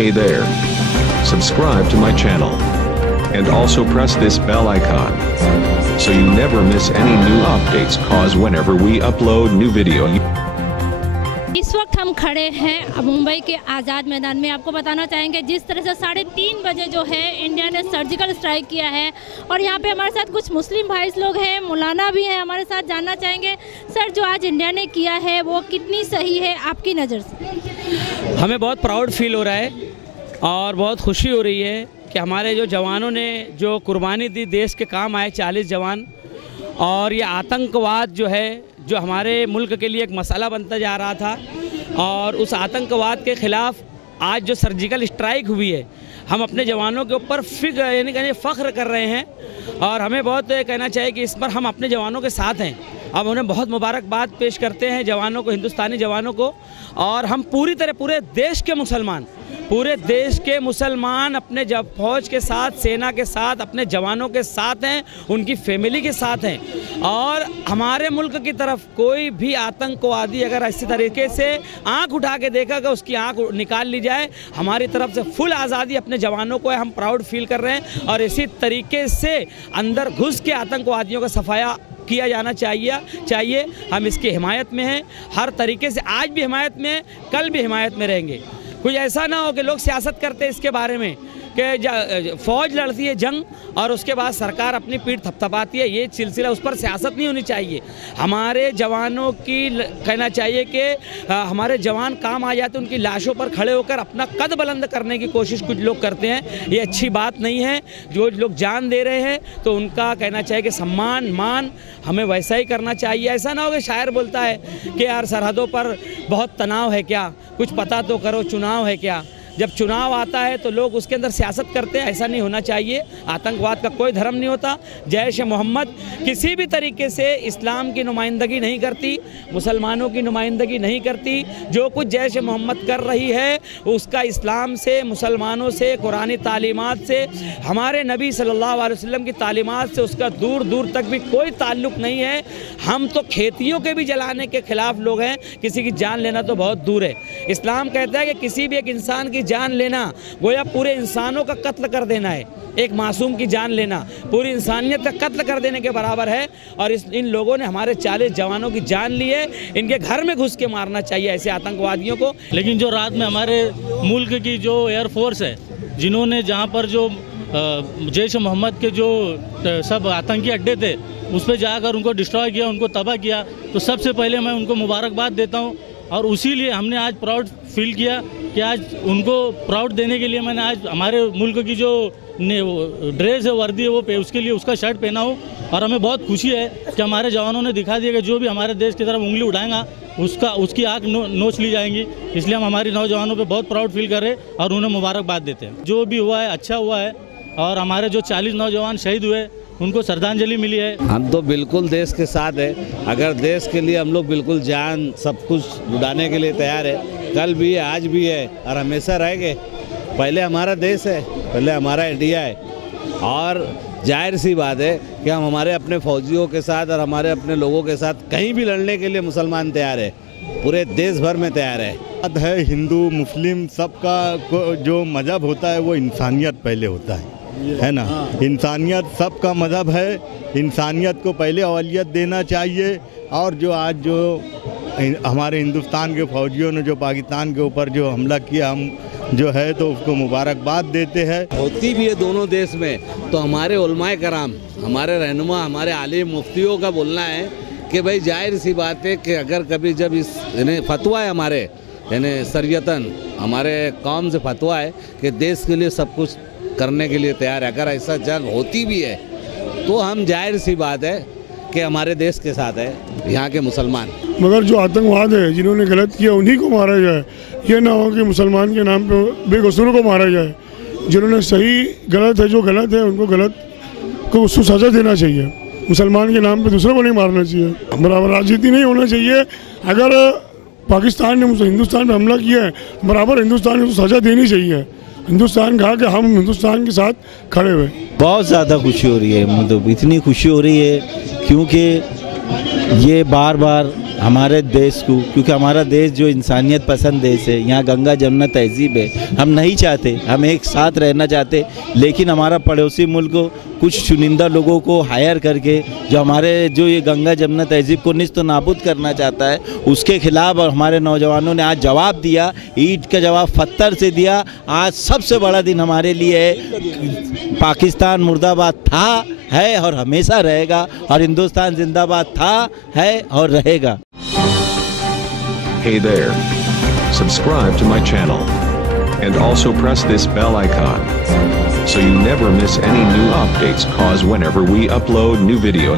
Hey there. Subscribe to my channel. And also press this bell icon. So you never miss any new updates cause whenever we upload new video. इस वक्त हम खड़े हैं मुंबई के आज़ाद मैदान में। आपको बताना चाहेंगे जिस तरह से 3:30 बजे जो है इंडिया ने सर्जिकल स्ट्राइक किया है और यहाँ पे हमारे साथ कुछ मुस्लिम भाई लोग हैं, मौलाना भी हैं हमारे साथ। जानना चाहेंगे सर जो आज इंडिया ने किया है वो कितनी सही है आपकी नज़र से? हमें बहुत प्राउड फील हो रहा है और बहुत खुशी हो रही है कि हमारे जो जवानों ने जो कुर्बानी दी, देश के काम आए 40 जवान। और ये आतंकवाद जो है जो हमारे मुल्क के लिए एक मसला बनता जा रहा था और उस आतंकवाद के ख़िलाफ़ आज जो सर्जिकल स्ट्राइक हुई है, हम अपने जवानों के ऊपर फ़ख्र कर रहे हैं और हमें बहुत कहना चाहिए कि इस पर हम अपने जवानों के साथ हैं। अब उन्हें बहुत मुबारकबाद पेश करते हैं जवानों को, हिंदुस्तानी जवानों को। और हम पूरी तरह पूरे देश के मुसलमान अपने फ़ौज के साथ, सेना के साथ, अपने जवानों के साथ हैं, उनकी फैमिली के साथ हैं। और हमारे मुल्क की तरफ कोई भी आतंकवादी अगर इसी तरीके से आंख उठा के देखेगा उसकी आंख निकाल ली जाए। हमारी तरफ से फुल आज़ादी अपने जवानों को है, हम प्राउड फील कर रहे हैं और इसी तरीके से अंदर घुस के आतंकवादियों का सफाया किया जाना चाहिए। हम इसकी हिमायत में हैं, हर तरीके से आज भी हिमायत में हैं, कल भी हिमायत में रहेंगे। कुछ ऐसा ना हो कि लोग सियासत करते हैं इसके बारे में कि फ़ौज लड़ती है जंग और उसके बाद सरकार अपनी पीठ थपथपाती है, ये सिलसिला, उस पर सियासत नहीं होनी चाहिए। हमारे जवानों की कहना चाहिए कि हमारे जवान काम आ जाते, उनकी लाशों पर खड़े होकर अपना कद बुलंद करने की कोशिश कुछ लोग करते हैं। ये अच्छी बात नहीं है। जो लोग जान दे रहे हैं तो उनका कहना चाहिए कि सम्मान मान हमें वैसा ही करना चाहिए। ऐसा ना हो कि शायर बोलता है कि यार सरहदों पर बहुत तनाव है क्या, कुछ पता तो करो चुनाव है क्या। जब चुनाव आता है तो लोग उसके अंदर सियासत करते हैं, ऐसा नहीं होना चाहिए। आतंकवाद का कोई धर्म नहीं होता। जैश मोहम्मद किसी भी तरीके से इस्लाम की नुमाइंदगी नहीं करती, मुसलमानों की नुमाइंदगी नहीं करती। जो कुछ जैश मोहम्मद कर रही है उसका इस्लाम से, मुसलमानों से, कुरानी तालीमात से, हमारे नबी सल्लल्लाहु अलैहि वसल्लम की तालीमात से उसका दूर दूर तक भी कोई ताल्लुक़ नहीं है। हम तो खेतियों के भी जलाने के ख़िलाफ़ लोग हैं, किसी की जान लेना तो बहुत दूर है। इस्लाम कहता है कि किसी भी एक इंसान की जान लेना गोया पूरे इंसानों का कत्ल कर देना है। एक मासूम की जान लेना पूरी इंसानियत का कत्ल कर देने के बराबर है। और इन लोगों ने हमारे 40 जवानों की जान ली है। इनके घर में घुस के मारना चाहिए ऐसे आतंकवादियों को। लेकिन जो रात में हमारे मुल्क की जो एयरफोर्स है, जिन्होंने जहां पर जो जैश मोहम्मद के जो सब आतंकी अड्डे थे उस पर जाकर उनको डिस्ट्रॉय किया, उनको तबाह किया, तो सबसे पहले मैं उनको मुबारकबाद देता हूँ। और उसी लिए हमने आज प्राउड फील किया कि आज उनको प्राउड देने के लिए मैंने आज हमारे मुल्क की जो ड्रेस है, वर्दी है, वो उसके लिए उसका शर्ट पहना हूँ। और हमें बहुत खुशी है कि हमारे जवानों ने दिखा दिया कि जो भी हमारे देश की तरफ उंगली उठाएगा उसकी आँख नोच ली जाएंगी। इसलिए हम हमारे नौजवानों पे बहुत प्राउड फील कर रहे हैं और उन्हें मुबारकबाद देते हैं। जो भी हुआ है अच्छा हुआ है और हमारे जो 40 नौजवान शहीद हुए उनको श्रद्धांजलि मिली है। हम तो बिल्कुल देश के साथ है। अगर देश के लिए हम लोग बिल्कुल जान सब कुछ उड़ाने के लिए तैयार है। कल भी है, आज भी है और हमेशा रहेंगे। पहले हमारा देश है, पहले हमारा इंडिया है। और जाहिर सी बात है कि हम हमारे अपने फौजियों के साथ और हमारे अपने लोगों के साथ कहीं भी लड़ने के लिए मुसलमान तैयार है, पूरे देश भर में तैयार है। हिंदू मुस्लिम सबका जो मज़हब होता है वो इंसानियत पहले होता है ना। इंसानियत सबका मज़हब है, इंसानियत को पहले अवलियत देना चाहिए। और जो आज जो हमारे हिंदुस्तान के फौजियों ने जो पाकिस्तान के ऊपर जो हमला किया, हम जो है तो उसको मुबारकबाद देते हैं। होती भी है दोनों देश में, तो हमारे उलमाए कराम, हमारे रहनुमा, हमारे आलिम मुफ्तियों का बोलना है कि भाई जाहिर सी बात है कि अगर कभी जब इस फतवा है हमारे शरीयतन हमारे कौम से फतवा है कि देश के लिए सब कुछ करने के लिए तैयार है। अगर ऐसा जंग होती भी है तो हम जाहिर सी बात है कि हमारे देश के साथ है यहाँ के मुसलमान। मगर जो आतंकवाद है, जिन्होंने गलत किया उन्हीं को मारा जाए। ये ना हो कि मुसलमान के नाम पे बेकसूरों को मारा जाए। जिन्होंने सही गलत है, जो गलत है उनको गलत को उसको सजा देना चाहिए। मुसलमान के नाम पे दूसरों को नहीं मारना चाहिए। बराबर राजनीति नहीं होना चाहिए। अगर पाकिस्तान ने हिंदुस्तान पे हमला किया है, बराबर हिंदुस्तान ने उसको सजा देनी चाहिए। हिंदुस्तान कहा कि हम हिंदुस्तान के साथ खड़े हुए। बहुत ज़्यादा खुशी हो रही है, मतलब इतनी खुशी हो रही है क्योंकि ये बार बार हमारे देश को, क्योंकि हमारा देश जो इंसानियत पसंद देश है, यहाँ गंगा जमुना तहजीब है। हम नहीं चाहते, हम एक साथ रहना चाहते, लेकिन हमारा पड़ोसी मुल्क को कुछ चुनिंदा लोगों को हायर करके जो हमारे जो ये गंगा जमुना तहजीब को निस्त नाबूद करना चाहता है, उसके खिलाफ और हमारे नौजवानों ने आज जवाब दिया। ईंट का जवाब पत्थर से दिया। आज सबसे बड़ा दिन हमारे लिए है। पाकिस्तान मुर्दाबाद था, है और हमेशा रहेगा, और हिंदुस्तान जिंदाबाद था, है और रहेगा। Hey there. Subscribe to my channel. And also press this bell icon. So you never miss any new updates, cause whenever we upload new video